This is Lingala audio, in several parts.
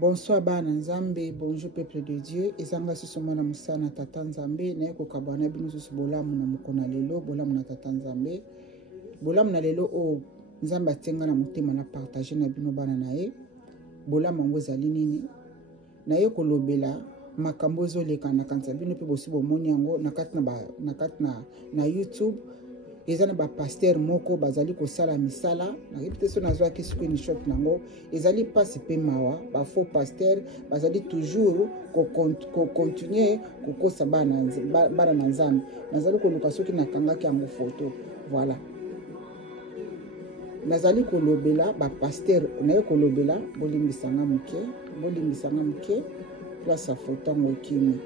Bonsoir bana Nzambe, bonjour peuple de Dieu. Ezanga susumo na musana tata Nzambe, na yeko kabana bino susu bolamu na mukona lelo, bolamu na tata Nzambe. Bolamu na lelo o Nzambe atenga na mutema na partager na bino bana na ye. Bolamu ngo ezali nini? Na yeko lobela makambo ezoleka na kanisa bino pe bosi bomoni yango na YouTube. Ezana ba pasteur moko bazali ko sala misala na repetition nazwa ki screenshot nango ezali pasi pe mawa ba faux pasteur bazali toujours ko continuer ko kosa bana na Nzambe nazali ko luka soki nakangaki yango photo voilà nazali ko lobela ba pasteur na ko lobela bolimbisanga muke place a photo ngo kimi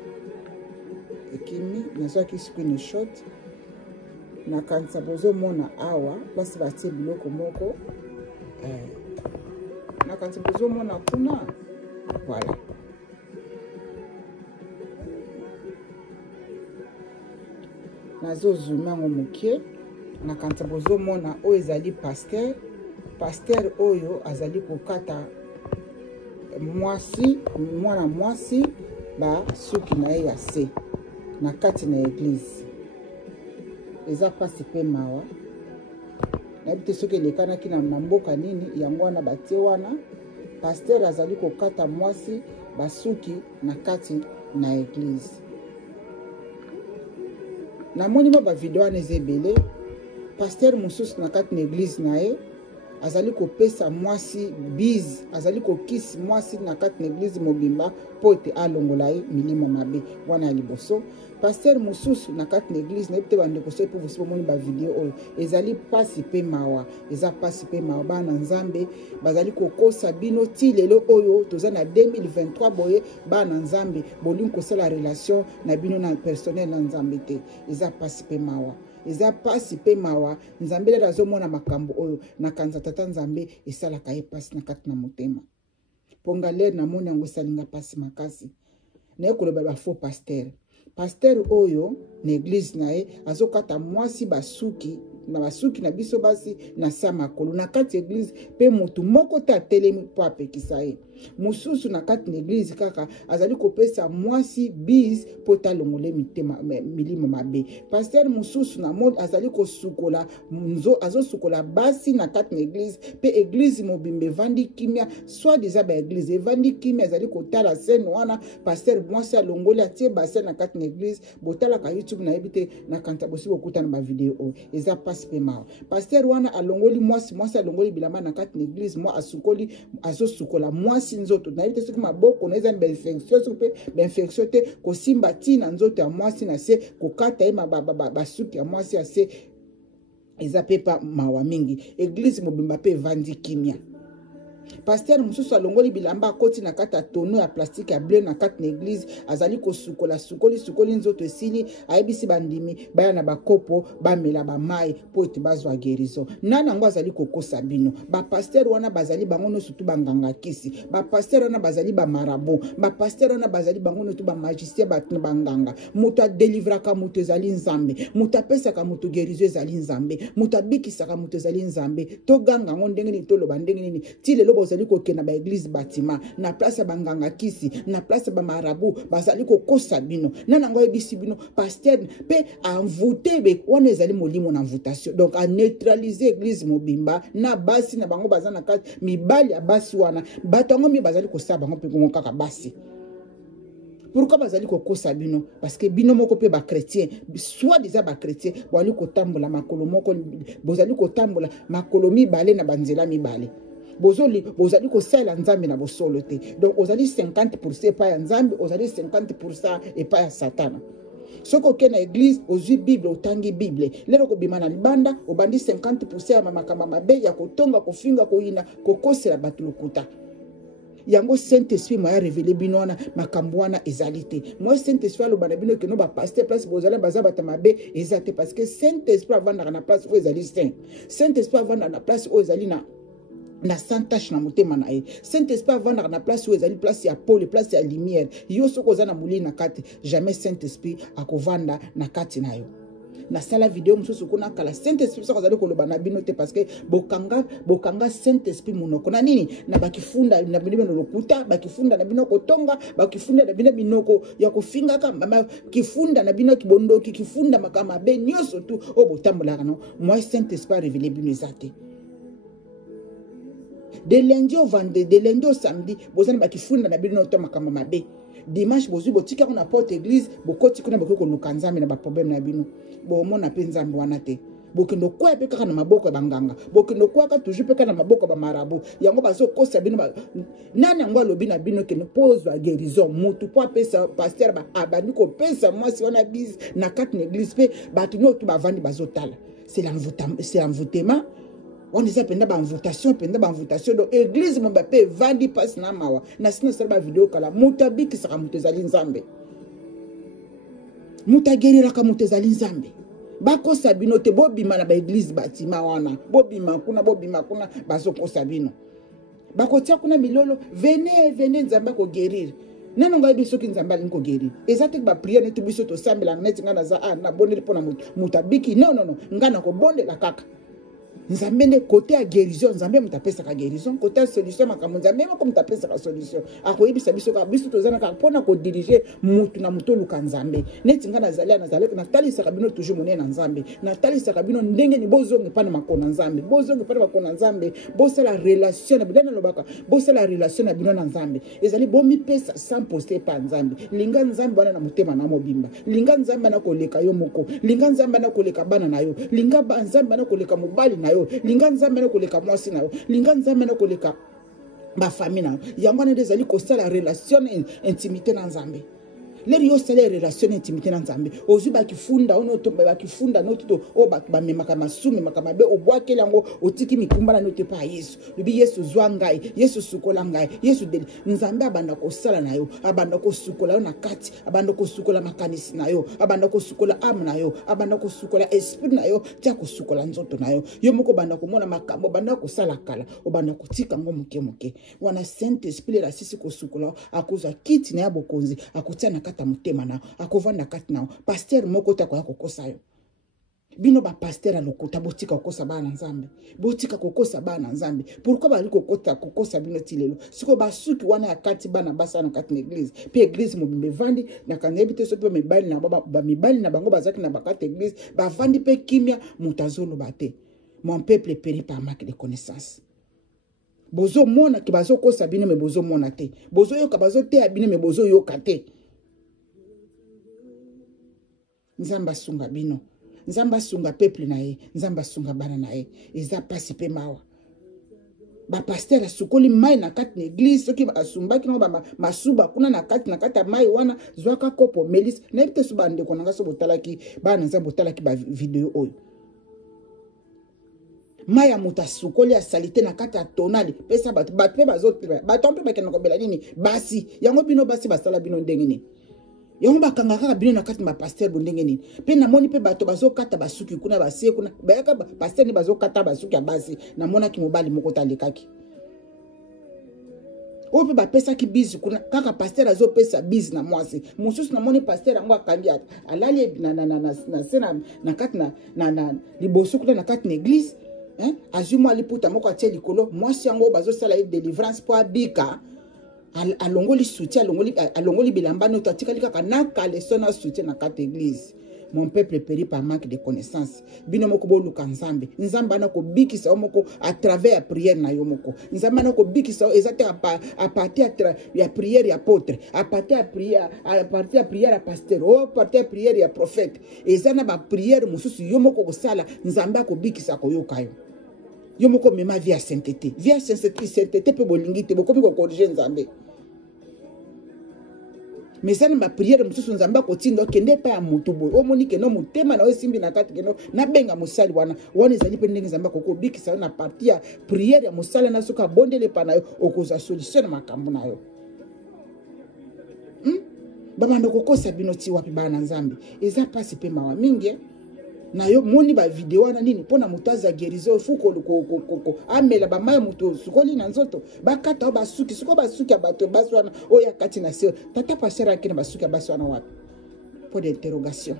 nazwa ki screenshot na kanisa bozo mona awa place batie biloko moko na kanisa bozo mona kuna voilà nazo zooma ngo mokie na kanisa bozo mona o ezali pasteur oyo azali kokata mwana mwasi ba suki na ye ya se na kati na église. Eza pasi pe mawa na bite soki elekanaki na mboka nini yango wana batie wana pasteur azali kokata mwasi basuki na kati na église. Na moni ba video wana ezebele pasteur mususu na kati na église na ye azali kopesa mwasi biz azali kokisi mwasi na kati na église mobimba pote alongola ye milimo mabe wana ya liboso. Pasteur mususu na kati na église na epte bande koso po bosi bomoni ba video oyo ezali pasi pe mawa bana Nzambe bazali kokosa bino ti lelo oyo toza na 2023 boye bana Nzambe bolingi kosala relation na bino na personnel na Nzambe te eza pasi pe mawa Nzambe lelo azomona makambo oyo na kanza tata Nzambe esalaka ye pasi na kati na motema ponga lere na moni yango esalinga pasi makasi na ye koloba ba faux pasteur oyo na église na ye azokata mwasi basuki na biso basi na sa makolo na kati église pe motu moko ta telemi po apekisa ye mususu na kati na église kaka azali kopesa mwasi biz po talongole milimo mabe. Pasteur mususu na mode azali kosukola azosukola basi na kati na église pe église mobimbe vandi kimia soit déjà ba église vandi kimia azali kotala scène wana pasteur mwasi alongole atie basi na kati na église botala ka YouTube na ebite na kanta bosi bokuta na ba video o eza pasi pe mawa. Pasteur wana alongoli mwasi alongoli bilamba na kati na église mo asukoli azosukola mwasi nzoto na yite soki maboko na eza infection soki pe infection te ko simba tina nzoto ya mwasi na se ko kata ye basuki ya mwasi ya se eza pepa mawa mingi église mobimba pe vandi kimia. Pasteur mususu alongoli bilamba akoti na kata tono ya plastique ya bleu na kati na église azali kosukola sukoli nzoto esili ayebisi bandimi baya na bakopo bamela bamai po ete bazwa guérison nana ngo azali kokosa bino ba pasteur wana bazali bango no surtout banganga kisi ba pasteur wana bazali ba marabo ba pasteur wana bazali bango no tu ba magicien banganga muta delivraka muto ezali Nzambe muta pesaka muto guérison ezali Nzambe muta bikisaka muto ezali Nzambe to ganga ngo ndenge ni tolo bandenge nini ti lelo bazali kokena ba église bâtiment na place ya banganga kisi na place ya ba marabu bazali kokosa bino nana ngo ebisi bino pasteur pe envoûter be wana ezali molimo na invitation donc a neutraliser église mobimba na basi na bango bazana kati mibali ya basi wana batango mi bazali kosala bango pe ngo kaka basi. Pourquoi bazali kokosa bino? Parce que bino moko pe ba chrétien, soit déjà ba chrétien, bozali kotambola makolo moko, bozali kotambola makolo mibale na banzela mibale. Bozali kosala Nzambe na bosolo te. Donc ozali 50% epa ya Nzambe, ozali 50% epa ya Satana. Soko ke na église ozwi Bible otangi Bible lelo ko bimana libanda obandi 50% ya mamakamba mabe ya kotonga kofinga koyina kokosela bato lokuta. Yango Saint-Esprit m'a révélé binona makambo wana ezalité. Moi Saint-Esprit lo bana bino ke no ba pasteur place bozala bazabata mabe ezate parce que Saint-Esprit avanda na place où ezali saint. Saint-Esprit avanda na place où ezali na santache na motema na ye. Saint-Esprit avanda na place où ezali place ya Paul, place ya lumière. Yo soko za na muli na kati, jamais Saint-Esprit akovanda na kati na yo. na sala vidéo mususu kuna kala Saint-Esprit so kazali koloba na bino te parce que bokanga Saint-Esprit monoko na nini na bakifunda na bino lokuta bakifunda na bino kotonga bakifunda na bino binoko ya kofinga kama kifunda na bino kibondoki kifunda makama be nyoso tu o botambolaka no moi Saint-Esprit révélé bino ezate de lundi au vendredi de lundi au samedi bozana bakifunda na bino to makama mabe dimanche bozui botika kuna porte église bokoti kuna bokoko nukanzambe na ba problème na bino bomona pe nzambe wana te bokendo kwa pe kaka na maboko ya banganga bokendo kwa ka toujours pe kaka na maboko ba marabu yango bazo kosa bino nani ngo alobi na bino ke pose la guérison mutu po pesa pasteur ba abandi ko pesa mwasi wana bise na kati na église pe batu no tu bavandi bazotala c'est l'envoûtement on eza penda ba invitation donc église mo ba pe vandi passe na mawa na sina sala ba vidéo kala mutabiki saka mutezali nzambe mutagerira ka mutezali nzambe bakosa bino te bobima na ba église batima wana bobima kuna bazokosa bino bakotia kuna milolo venez nzambe ko guérir nano ngai biso ki nzambe ali ko guérir ezate ba prière netu biso to sambela neti ngana za na boneli pona mutabiki non ngana ko bondela kaka nzambe ne côté à guérison nzambe mutapesa ka guérison côté à solution makamu nzambe ko mutapesa ka solution akoyebisa biso ka biso tozana ka pona ko diriger mutu na mutu luka nzambe neti ngana zalia na zaleka na talisa kabino toujours monene na nzambe na talisa kabino ndenge ni bozonge pana makona nzambe bozonge pana makona nzambe bosala relation na bidana lobaka bosala relation na bino na nzambe ezali bomi pesa sans poster pa nzambe linga nzambe bana na mutema na mobimba linga nzambe na koleka yo moko linga nzambe na koleka bana na yo linga nzambe na koleka mobali na yo linga nzambe na koleka mwasi na yo linga nzambe na koleka ba famille na yo yango na ezali kosala relation intimité na nzambe lero yo sala relation intimité na nzambe ozu bakifunda ono to bakifunda no to o bamemaka masumi makama be obwakeli yango otiki mikumba na no te pa Yesu lubi Yesu zwa ngai Yesu sukola ngai Yesu de nzambe abanda kosala na yo abanda kosukola yo na kati abanda kosukola makanisi na yo abanda kosukola âme na yo abanda kosukola esprit na yo tia kosukola nzoto na yo yo moko banda komona makambo banda kosala kala obanda kotika ngo moke wana Saint-Esprit la sisi kosukola akoza kiti na ya bokonzi akotia na kata mutema na akovanda kati na pasteur moko ta kwa kokosa yo bino ba pasteur alokota botika kokosa bana nzambe botika kokosa bana nzambe pourquoi bali kokosa bino tilelo siko basuki wana ya kati bana basa na kati na église pe église mobimbe vandi na kanebi te so pe mibali na ba mibali na bango bazaki na bakati église ba vandi pe kimia mutazolo bate mon peuple périt par manque de connaissance bozo mona ki bazo kosa bino me bozo mona te bozo yoka bazo te abino me bozo yoka te nzamba sunga bino nzamba sunga peuple na ye nzamba sunga bana na ye eza pasi pe mawa ba pasteur asukoli mai na kati na église soki asumbaki no ba masuba kuna na kati mai wana zwaka kopo melis na bite suba ndeko nanga so botalaki bana nzamba botalaki ba video oyo maya muta sukoli asalite na kati ya tonali pesa bato pe bazotre bato mpe bakena kobela nini basi yango bino basi basala bino ndenge nini yango bakanga kaka bino na kati ma pasteur bondenge nini pe na moni pe bato bazokata basuki kuna basie kuna bayaka pasteur ni bazokata basuki ya basi na mona ki mobali moko talekaki o pe bapesa ki bizi kuna kaka pasteur azopesa bizi na mwasi mususu na moni pasteur yango akandi alali na sena na kati na liboso kuna na kati na église azuma aliputa moko atie likolo mwasi yango bazosala ye délivrance po abika alongoli soutien alongoli bilamba no tatikali kaka na kaleso na soutien na kati église mon peuple périt par manque de connaissance bino moko boluka nzambe nzambe na ko bikisa moko à travers la prière na yo moko nzambe na ko bikisa ezate à partir ya prière ya apôtre à partir ya prière ya pasteur à partir ya prière ya prophète ezana ba prière mususu yo moko kosala nzambe ko bikisa ko yokayo yo moko mema via sainteté pe bolingi te bokomi ko corriger nzambe mais ça ma prière mususu nzamba ko tindo kende pa ya mutu boy o moni ke no mutema na osimbi na kati ke no na benga musali wana ezali pe ndenge nzamba ko bikisa na partie ya prière ya musala na suka bondele pa na yo okoza solution makambo na yo baba ndoko kosa bino ti wapi bana nzambe eza pasi pe mawa mingi na yo moni ba video na nini pona mutaza guérison fuko ko amela ba maya muto sukoli na nzoto bakata ba suki suko ba suki abato baswana oya kati na sio tata pasera kina ba suki baswana wapi pour d'interrogation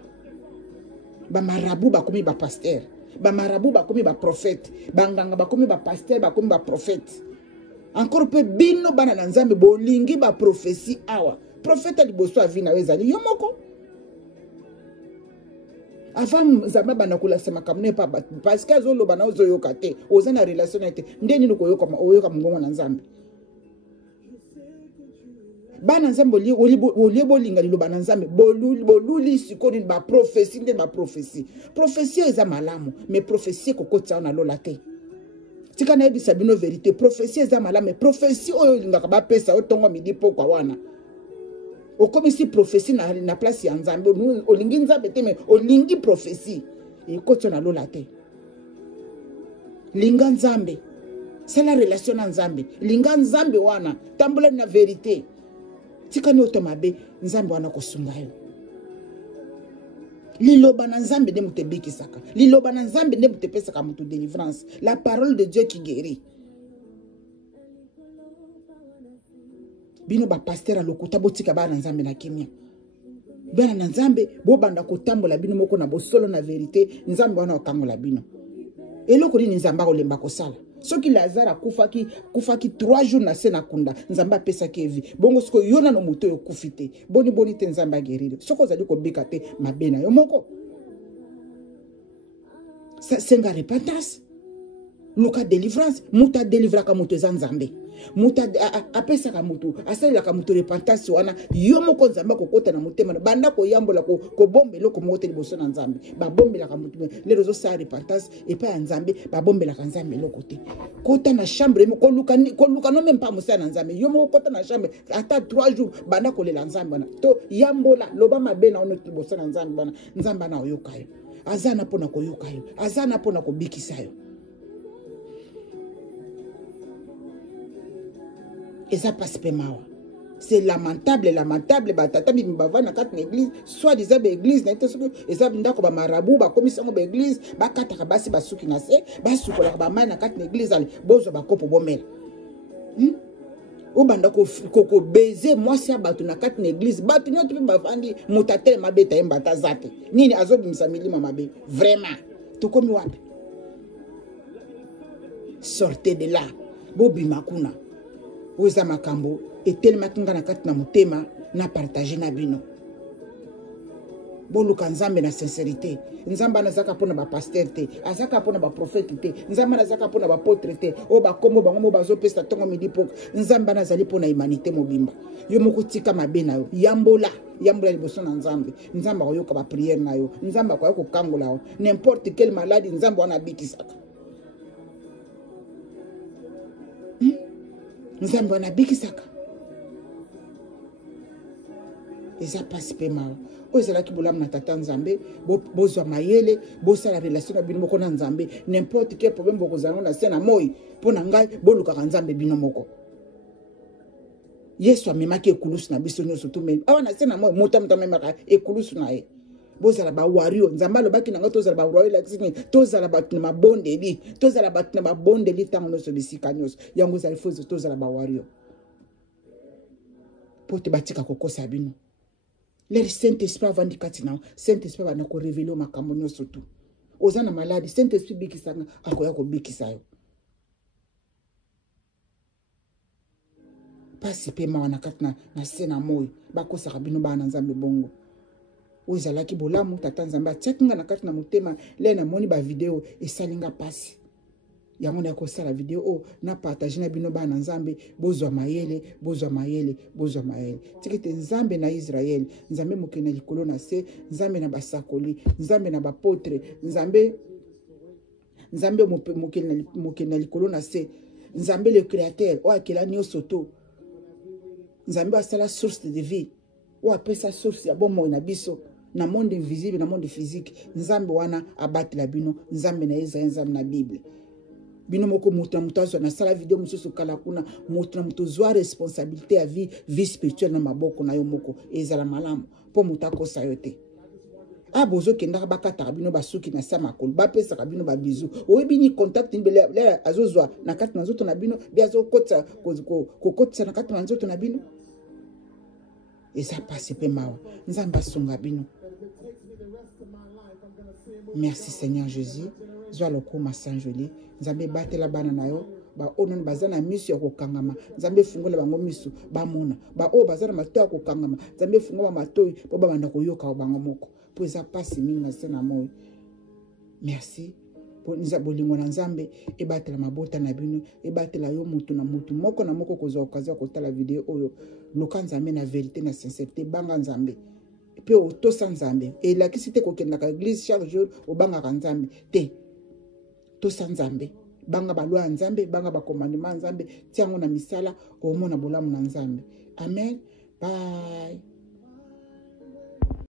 Bamarabu bakomi ba pasteur. Bamarabu bakomi ba prophète. Banganga bakomi ba pasteur bakomi ba prophète. Encore peu bino bana na nzambe bolingi ba prophétie awa. Prophète liboso avina wezali yomoko. Avant zamba bana kula sema kamne pa parce que azolo bana ozoyoka te. Ozana relation te. Ndeni lukoyoka oyoka mungongo na nzambe. Bana nzambe olie bolinga lilo bana nzambe boluli sikoni ba prophétie nde ba prophétie. Prophétie eza malamu mais prophétie kokotsa na lola te. Tika na ebisa bino vérité prophétie eza malamu mais prophétie oyo lingaka ba pesa otongo midi pokwa wana. Okomisi prophétie na place ya nzambe olingi nzambe te mais olingi prophétie ekotsa na lola te. Linga nzambe c'est la relation na nzambe. Linga nzambe wana tambola na vérité. Tika ni otomabe nzambe wana kosunga yo. Liloba na nzambe nde mutebiki saka. Liloba na nzambe nde mutepesa ka mutu délivrance. La parole de Dieu qui guérit. Bino ba pasteur a lokuta botika ba na nzambe na kimia. Bana na nzambe bo banda kotambola bino moko na bosolo na vérité nzambe wana okangola bino. Eloko ni nzamba ko lemba ko sala. Soki Lazare akufaki 3 jours na sena kunda nzamba pesa kevi bongo siko yona no muto yo kufite boni te nzamba guérir soko zali ko bika te mabena yo moko senga repentance luka délivrance muta délivra ka muto za nzambe muta apesa ka muto asala ka muto repentance wana yo moko nzamba kokota na mutema banda ko yambola ko bombelo ko mote liboso na nzambe ba bombela ka muto le rezo sa repentance et pa nzambe ba bombela ka nzambe lokote kota na chambre ko luka no même pas musa na nzambe yo moko kota na chambre ata 3 jours banda ko le nzambe wana to yambola loba mabena ono liboso na nzambe wana nzamba na oyokayo azana pona ko yokayo azana pona ko bikisayo. Et ça passe pas mal. C'est lamentable. Batata bimba na kati na église, soit des églises na tesuku, et ça binda ko ba marabu ba commission ba église, ba kata basi ba suki na se, ba sukola ba mai na kati na église ali, bozo ba kopo bomela. O banda ko baiser moi si abatu na kati na église, batu nyoto ba fandi mutatel mabeta embata zate. Nini azobimisa milima mabe. Vraiment. Tokomi wapi? Sortez de là. Bobi makuna. Oza makambo etelema kinga na kati na mutema na partager na bino boluka nzambe na sincérité nzamba nazaka pona ba pasteur te azaka pona ba prophète te nzamba nazaka pona ba apôtre te o ba kombo bango bazo pesa tongo midi pok nzamba nazali pona humanité mobimba yo moko tika mabena yo yambola liboso na nzambe nzamba koyoka ba prière na yo nzamba ko kangola yo n'importe quelle maladie nzamba wana bikisaka nzambe wana bikisaka eza passe pe mal ozala ki bolamu na tata nzambe bozwa mayele bosala relation na bino moko na nzambe n'importe quel problème bokozanga na se na moi mpo na ngai bolukaka nzambe bino moko yesu amemaki ekulusu na biso nyonso tumeni awa na se na moi moto amemaka ekulusu na ye bozala ba wario nzamba alobaki na ngai tozala ba wario lakini tozala batu na mabondeli tozala batu na mabondeli ntango nyonso bisika nyonso yango ezali fozi tozala ba wario po te batika kokosa bino le Saint-Esprit avandi kati na Saint-Esprit bana ko révéler makambo nyonso tu oza na maladi Saint-Esprit bikisanga akoya ko bikisa yo pasi pe mawana kati na sena moyo bakosaka bino bana nzambe bongo ozalaki bolamu tata nzambe atiakinga na kati na motema le na moni ba video esalinga pasi yango na kosala video na partage na bino bana nzambe bozwa mayele tikete nzambe na Israël nzambe mokena likolo na se nzambe na basakoli nzambe na bapotre nzambe mokena likolo na se nzambe le créateur o akela nyonso to nzambe asala source de vie o apesa source ya bomoi na biso na monde invisible na monde physique nzambe wana abatela bino nzambe na Isaïe nzambe na Bible bino moko mutu na mutu azwa na sala video mosusu kala kuna mutu na mutu zwa responsabilité ya vie spirituelle na maboko na yo moko ezala malamu po mutu akosa yo te bozo kendaka bakataka bino basuki na sa makolo bapesaka bino babizu oyebi ni contact ni bele azozwa na kati na nzoto na bino bi azokotisa kokotisa na kati na nzoto na bino eza pasi pe mawa nzambe asunga bino Merci Seigneur Jésus. Zwa lokoma sanjoli. Nzambe batela bana na yo. Ba onon bazana misu ya kokangama. Nzambe fungola bango misu ba mona. Ba o bazana mato ya kokangama. Nzambe fungola matoi po ba banda koyoka bango moko. Po eza pasi mingi na sena moi. Merci. Po nza bolingo na Nzambe ebatela mabota na bino, ebatela yo mutu na mutu moko na moko kozwa okaza kotala video oyo. Loka Nzambe na vérité na sincérité banga Nzambe. Pe otosa Nzambe. Et la kisite kokenda ka église chaque jour obanga Nzambe. Te. Tosa Nzambe. Banga balwa Nzambe, banga ba commandement Nzambe, tiango na misala, omona bolamu na Nzambe. Amen. Bye.